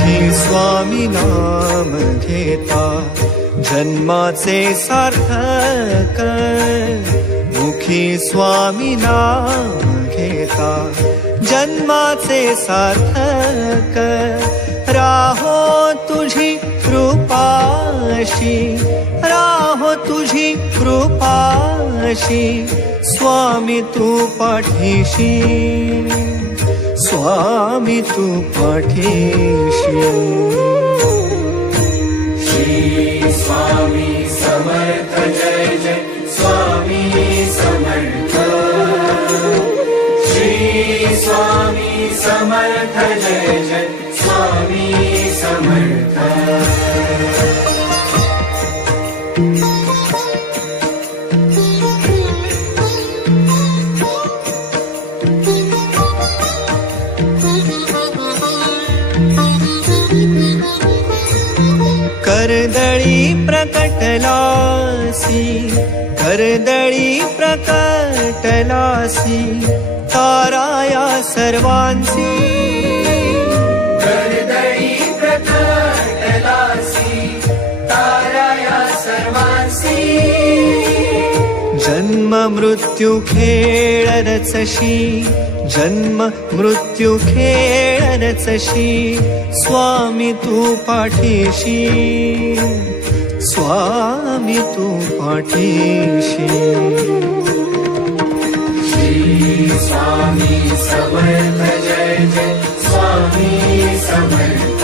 मुखी स्वामी नाम घेता जन्माचे सार्थक, मुखी स्वामी नाम घेता जन्माचे सार्थक, राहो तुझी कृपाशी, राहो तुझी कृपाशी, स्वामी तू पाठीशी, स्वामी तू पाठीशी. श्री स्वामी समर्थ जय जय स्वामी समर्थ. श्री स्वामी समर्थ जय जय स्वामी समर्थ. कर्दळी प्रकटलासी, कर्दळी प्रकटलासी, ताराया सर्वांसी, कर्दळी प्रकटलासी, ताराया सर्वांसी. जन्म मृत्यू खेळ रचशी, जन्म मृत्यू खेळ रचशी, स्वामी तू पाठीशी, स्वामी तू पाठीशी. श्री स्वामी समर्थ जय जय स्वामी समर्थ.